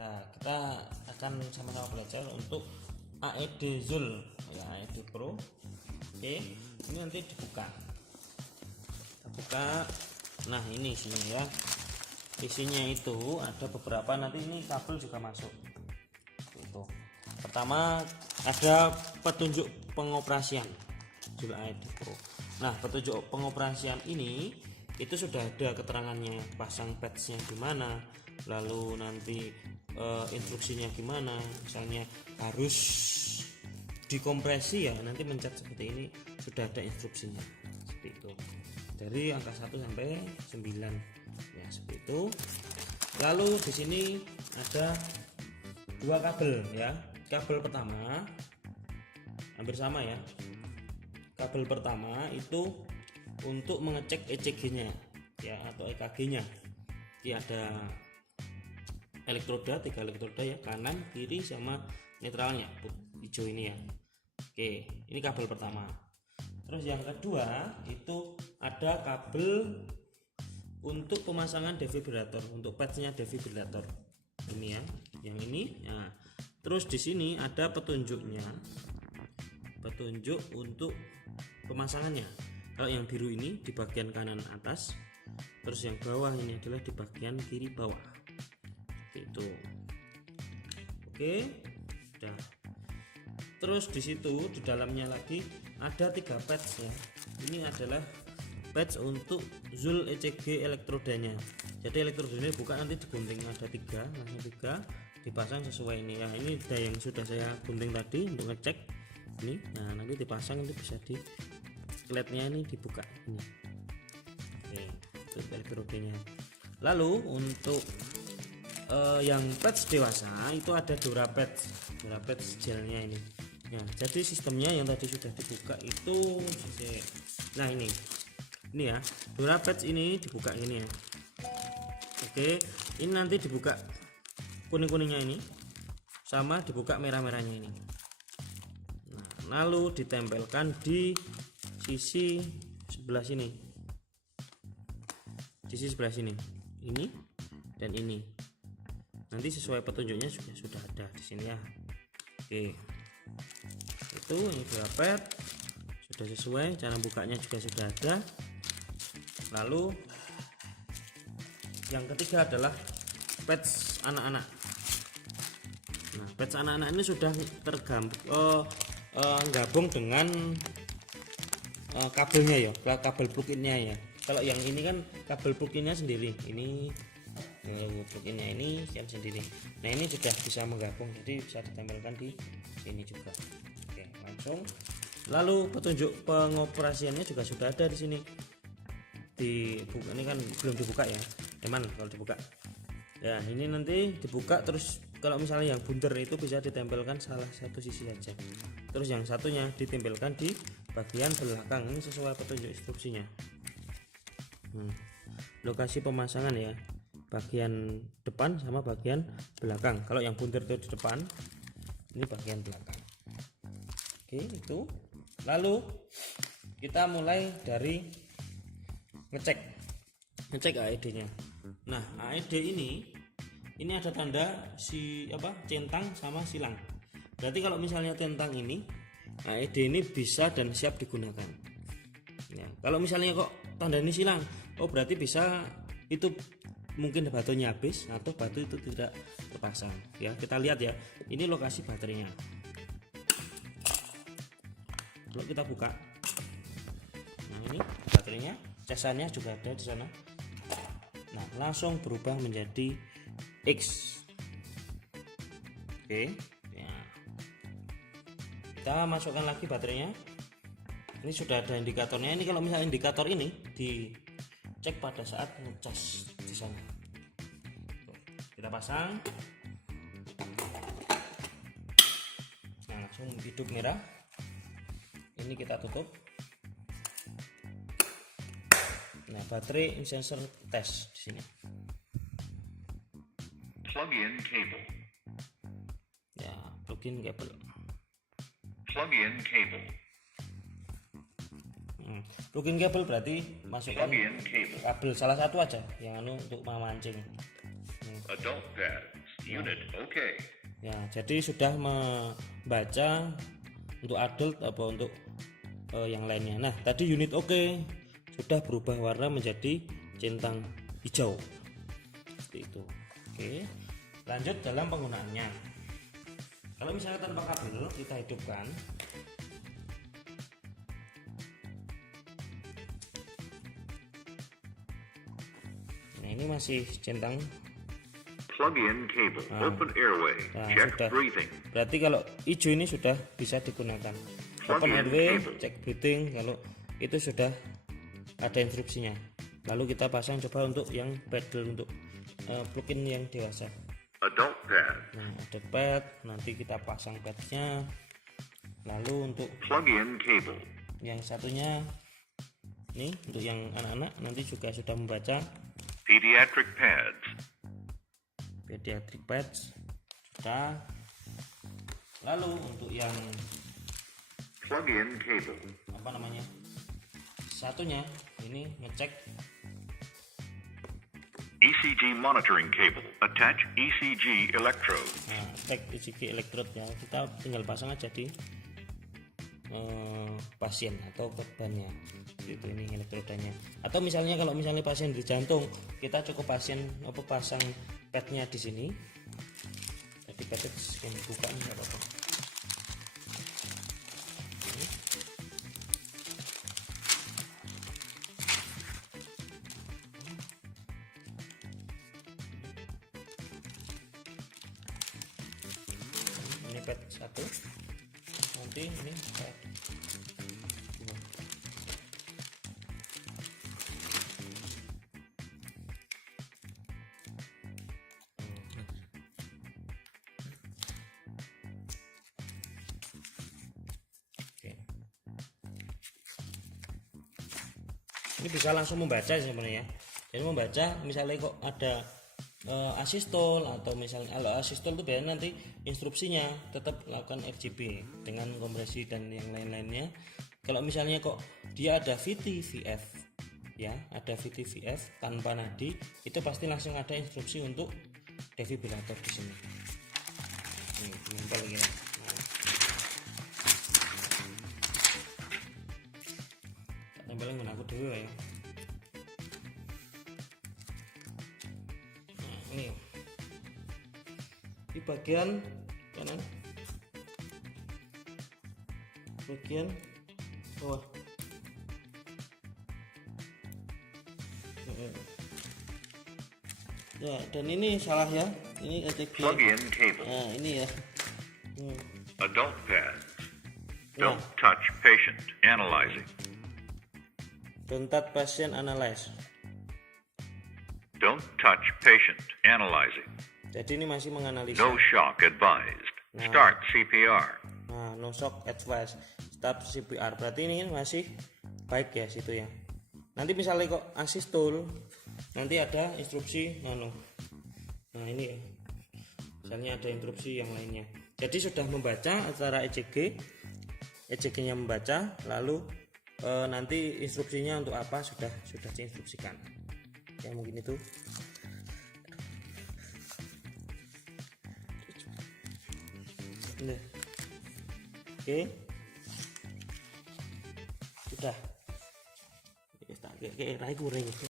Ya, kita akan sama-sama belajar untuk AED Zul ya, AED Pro. Oke, ini nanti dibuka. Kita buka. Nah, ini isinya ya. Isinya itu ada beberapa, nanti ini kabel juga masuk. Itu. Pertama ada petunjuk pengoperasian Zul AED Pro. Nah, petunjuk pengoperasian ini itu sudah ada keterangannya, pasang patchnya gimana, lalu nanti instruksinya gimana, misalnya harus dikompresi ya, nanti mencet seperti ini sudah ada instruksinya seperti itu, dari angka 1 sampai 9 ya, seperti itu. Lalu di sini ada dua kabel ya. Kabel pertama hampir sama ya. Kabel pertama itu untuk mengecek ECG-nya ya, atau EKG-nya. Ini ada elektroda, 3 elektroda ya, kanan, kiri sama netralnya hijau ini ya. Oke, ini kabel pertama. Terus yang kedua itu ada kabel untuk pemasangan defibrilator, untuk patchnya defibrilator ini ya, yang ini. Nah, terus di sini ada petunjuknya, petunjuk untuk pemasangannya. Kalau yang biru ini di bagian kanan atas, terus yang bawah ini adalah di bagian kiri bawah. Itu. Oke, udah. Terus di situ di dalamnya lagi ada 3 patch ya. Ini adalah patch untuk Zul ECG elektrodanya. Jadi elektrodanya buka, nanti digunting, ada 3, langsung 3 dipasang sesuai ini ya. Ini ada yang sudah saya gunting tadi untuk ngecek ini. Nah, nanti dipasang, nanti bisa di kletnya ini dibuka ini. Oke, itu elektrodanya. Lalu untuk yang patch dewasa itu ada Durapatch gelnya ini. Nah, jadi sistemnya yang tadi sudah dibuka itu, nah ini ya, Durapatch ini dibuka ini ya. Oke, ini nanti dibuka kuning-kuningnya ini, sama dibuka merah-merahnya ini. Nah, lalu ditempelkan di sisi sebelah sini, sisi sebelah sini, ini dan ini. Nanti sesuai petunjuknya juga sudah ada di sini ya. Oke, itu ini Durapatch sudah sesuai, cara bukanya juga sudah ada. Lalu yang ketiga adalah patch anak-anak. Nah, patch anak-anak ini sudah tergabung dengan kabelnya ya, kabel plug-innya ya. Kalau yang ini kan kabel plug-innya sendiri, ini plug-innya ini yang sendiri. Nah, ini sudah bisa menggabung, jadi bisa ditempelkan di sini juga. Oke, langsung. Lalu petunjuk pengoperasiannya juga sudah ada di sini. Dibuka, ini kan belum dibuka ya, teman. Kalau dibuka ya, ini nanti dibuka, terus kalau misalnya yang bundar itu bisa ditempelkan salah satu sisi saja, terus yang satunya ditempelkan di bagian belakang. Ini sesuai petunjuk instruksinya. Lokasi pemasangan ya, bagian depan sama bagian belakang. Kalau yang bundar itu di depan, ini bagian belakang. Oke, itu. Lalu kita mulai dari ngecek AED-nya. Nah, AED ini ada tanda centang sama silang. Berarti kalau misalnya centang ini, AED ini bisa dan siap digunakan. Ya, kalau misalnya kok tanda ini silang, oh berarti bisa, itu mungkin batunya habis atau batu itu tidak terpasang ya. Kita lihat ya, ini lokasi baterainya. Kalau kita buka, nah ini baterainya, casannya juga ada di sana. Nah, langsung berubah menjadi X. Oke ya, kita masukkan lagi baterainya. Ini sudah ada indikatornya. Ini kalau misalnya indikator ini dicek pada saat ngecas di sana. Kita pasang. Nah, langsung hidup merah. Ini kita tutup. Nah, baterai sensor tes di sini. Plug-in cable. Ya, plug-in cable. Plug-in cable. Plug-in cable berarti masukkan Plug-in cable. kabel salah satu aja yang untuk memancing. Adult pads Unit OK. Ya, jadi sudah membaca untuk adult apa untuk yang lainnya. Nah, tadi unit OK sudah berubah warna menjadi centang hijau. Seperti itu. Oke. Lanjut dalam penggunaannya. Kalau misalnya tanpa kabel kita hidupkan. Nah, ini masih centang. Plug in cable. Open airway. Nah, Check sudah. breathing. Berarti kalau hijau ini sudah bisa digunakan. Open airway, cek breathing. Kalau itu sudah ada instruksinya. Lalu kita pasang coba untuk yang pedal untuk plug-in yang dewasa. Adult pad. Nah, ada pad, nanti kita pasang padnya. Lalu untuk Plug in cable. yang satunya ini untuk yang anak-anak nanti juga sudah membaca. Pediatric pads. Pediatric pads sudah. Lalu untuk yang Plug in cable. apa namanya, satunya ini ngecek ECG monitoring cable. Attach ECG electrode. nah, cek ECG electrode ya, kita tinggal pasang aja di pasien atau korbannya itu, ini elektrodanya. Atau misalnya kalau misalnya pasien di jantung, kita cukup pasang padnya di sini. Jadi padnya scan buka nggak apa-apa. Ini pad 1, nanti ini pad 2. Oke. Ini bisa langsung membaca sebenarnya. Jadi membaca misalnya kok ada asistol, atau misalnya kalau asistol itu biasanya nanti instruksinya tetap lakukan RGB dengan kompresi dan yang lain-lainnya. Kalau misalnya kok dia ada VT-VF ya, ada VT-VF tanpa nadi, itu pasti langsung ada instruksi untuk defibrilator di sini. Ini nempel gitu. Nempelin dengan aku dulu ya. Ini di bagian kanan, bagian bawah. Ya, dan ini salah ya, ini ECG. Plug in cable. Nah, ini ya. Adult pads. Ya. Don't touch patient. Analyzing. Don't touch patient, analyze. Don't touch patient. Analyzing. Jadi ini masih menganalisa. No shock advised. Start CPR. Nah, no shock advice, start CPR. Berarti ini masih baik ya situ ya. Nanti misalnya kok asistol, nanti ada instruksi nano. Nah ini ya. Misalnya ada instruksi yang lainnya. Jadi sudah membaca antara ECG-nya membaca, lalu nanti instruksinya untuk apa sudah diinstruksikan. Ya mungkin itu. Nah. Oke. Sudah. Kayak rai kuring.